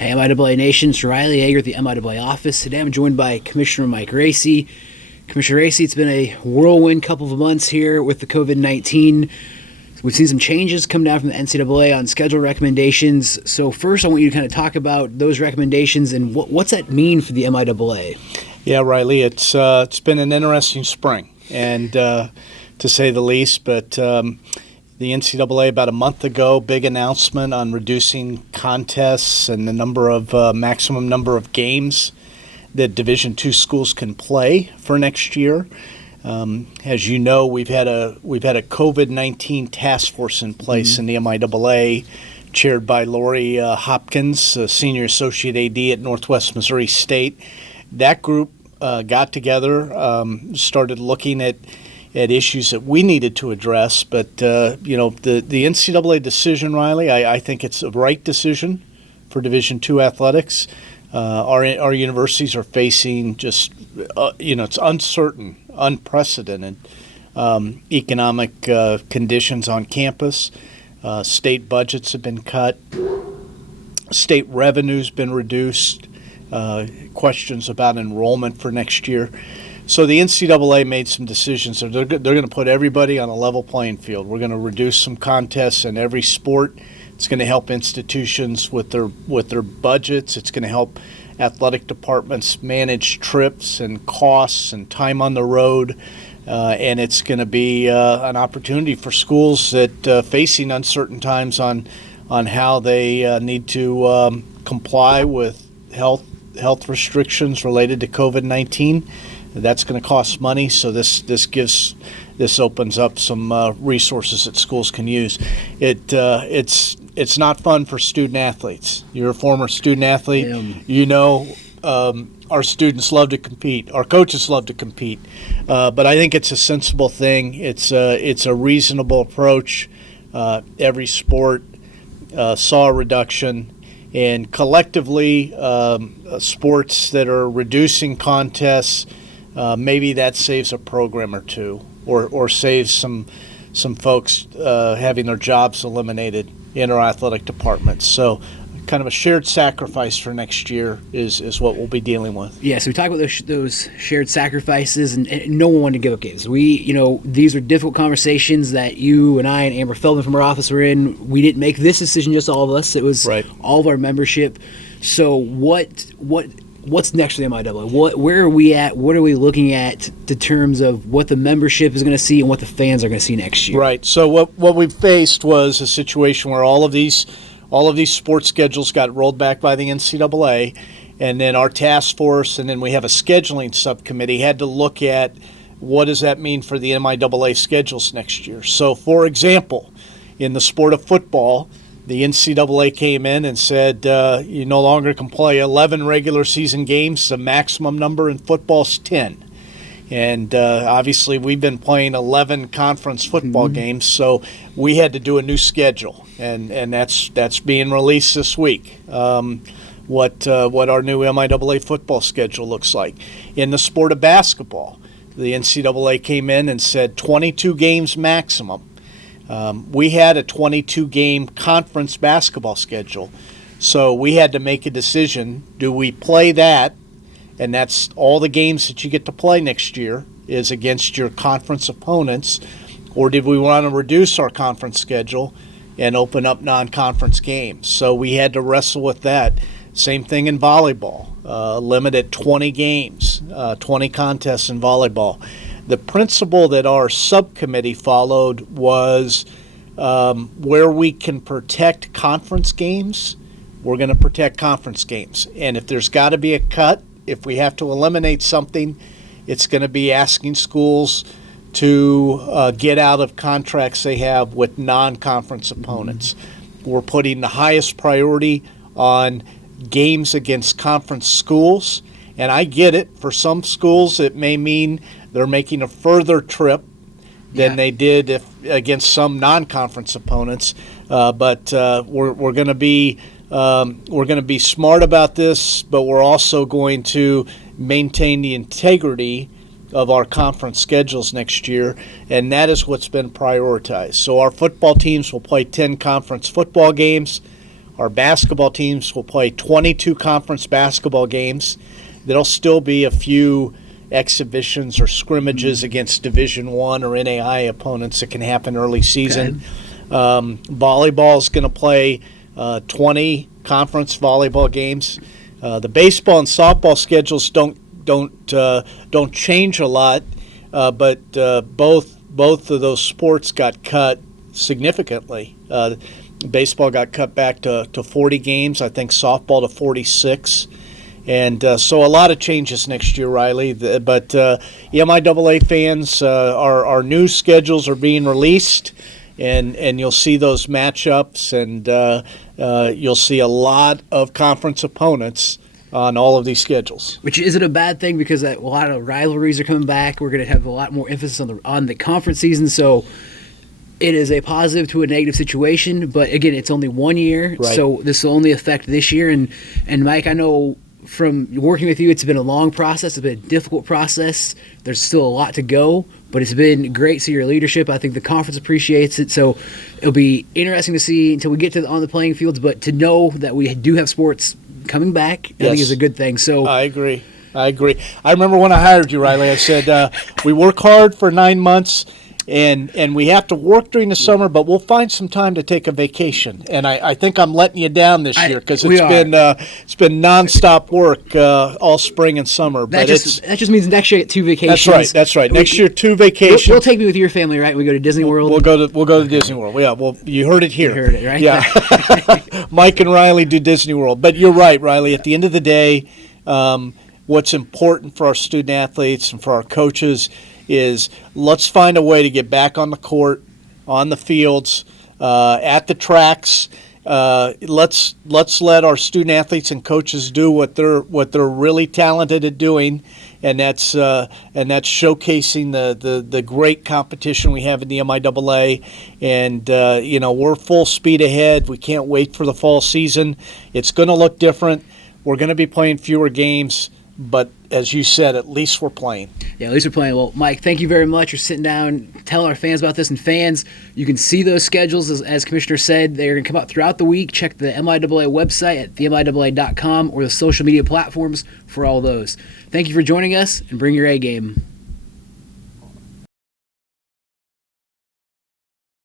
Hey, MIAA Nation, it's Ryley here at the MIAA office. Today I'm joined by Commissioner Mike Racy. Commissioner Racy, it's been a whirlwind couple of months here with the COVID-19. We've seen some changes come down from the NCAA on schedule recommendations. So first I want you to kind of talk about those recommendations and what's that mean for the MIAA? Yeah, Ryley, it's been an interesting spring, and to say the least, but the NCAA about a month ago, big announcement on reducing contests and the maximum number of games that Division II schools can play for next year. As you know, we've had a COVID-19 task force in place in the MIAA, chaired by Lori Hopkins, Senior Associate AD at Northwest Missouri State. That group got together, started looking at issues that we needed to address. But, the NCAA decision, Ryley, I think it's the right decision for Division II athletics. Our universities are facing just, it's uncertain, unprecedented economic conditions on campus. State budgets have been cut. State revenue's been reduced. Questions about enrollment for next year. So the NCAA made some decisions. They're going to put everybody on a level playing field. We're going to reduce some contests in every sport. It's going to help institutions with their budgets. It's going to help athletic departments manage trips and costs and time on the road. And it's going to be an opportunity for schools that facing uncertain times on how they need to comply with health restrictions related to COVID-19. That's going to cost money, so this opens up some resources that schools can use. It's not fun for student athletes. You're a former student athlete. You know our students love to compete. Our coaches love to compete. But I think it's a sensible thing. It's a reasonable approach. Every sport saw a reduction. And collectively, sports that are reducing contests, maybe that saves a program or two, or saves some folks having their jobs eliminated in our athletic departments. So kind of a shared sacrifice for next year is what we'll be dealing with. Yeah, so we talked about those shared sacrifices, and no one wanted to give up games. These are difficult conversations that you and I and Amber Feldman from our office were in. We didn't make this decision, just all of us. It was all of our membership. So what's next for the MIAA? Where are we at? What are we looking at in terms of what the membership is going to see and what the fans are going to see next year? Right. So what we faced was a situation where all of these sports schedules got rolled back by the NCAA, and then our task force, and then we have a scheduling subcommittee, had to look at what does that mean for the MIAA schedules next year. So, for example, in the sport of football, the NCAA came in and said you no longer can play 11 regular season games. The maximum number in football is 10. And obviously we've been playing 11 conference football games, so we had to do a new schedule, and that's being released this week. What our new MIAA football schedule looks like. In the sport of basketball, the NCAA came in and said 22 games maximum. We had a 22-game conference basketball schedule, so we had to make a decision. Do we play that? And that's all the games that you get to play next year is against your conference opponents, or did we want to reduce our conference schedule and open up non-conference games? So we had to wrestle with that. Same thing in volleyball, limited 20 games, 20 contests in volleyball. The principle that our subcommittee followed was where we can protect conference games, we're going to protect conference games. And if there's got to be a cut, if we have to eliminate something, it's going to be asking schools to get out of contracts they have with non-conference opponents. We're putting the highest priority on games against conference schools, and I get it. For some schools, it may mean they're making a further trip than they did against some non-conference opponents. But we're going to be smart about this, but we're also going to maintain the integrity of our conference schedules next year, and that is what's been prioritized. So our football teams will play 10 conference football games. Our basketball teams will play 22 conference basketball games. There'll still be a few exhibitions or scrimmages against Division I or NAIA opponents that can happen early season. Volleyball is going to play 20 conference volleyball games. The baseball and softball schedules don't change a lot, but both of those sports got cut significantly. Baseball got cut back to 40 games. I think softball to 46. And so a lot of changes next year, Ryley. But MIAA fans, our new schedules are being released, and you'll see those matchups, and you'll see a lot of conference opponents on all of these schedules. Which isn't a bad thing, because a lot of rivalries are coming back. We're going to have a lot more emphasis on the conference season, so it is a positive to a negative situation. But again, it's only 1 year, so this will only affect this year. And Mike, I know from working with you, it's been a long process. It's been a difficult process. There's still a lot to go, but it's been great to see your leadership. I think the conference appreciates it, so it'll be interesting to see until we get on the playing fields. But to know that we do have sports coming back, I think is a good thing. So I agree. I remember when I hired you, Ryley, I said we work hard for 9 months, and we have to work during the summer, but we'll find some time to take a vacation. And I think I'm letting you down this year, because it's been nonstop work all spring and summer. That just means next year I get 2 vacations. That's right. Next year, 2 vacations. We'll take me with your family, right? We go to Disney World. We'll go to Disney World. Yeah. Well, you heard it here. You heard it, right? Yeah. Mike and Ryley do Disney World. But you're right, Ryley. At the end of the day, what's important for our student athletes and for our coaches is let's find a way to get back on the court, on the fields, at the tracks. Let's let our student athletes and coaches do what they're really talented at doing, and that's showcasing the great competition we have in the MIAA. And we're full speed ahead. We can't wait for the fall season. It's going to look different. We're going to be playing fewer games, but as you said, at least we're playing. Yeah, at least we're playing. Well, Mike, thank you very much for sitting down, telling our fans about this. And fans, you can see those schedules, as Commissioner said. They're going to come out throughout the week. Check the MIAA website at themiaa.com or the social media platforms for all those. Thank you for joining us, and bring your A game.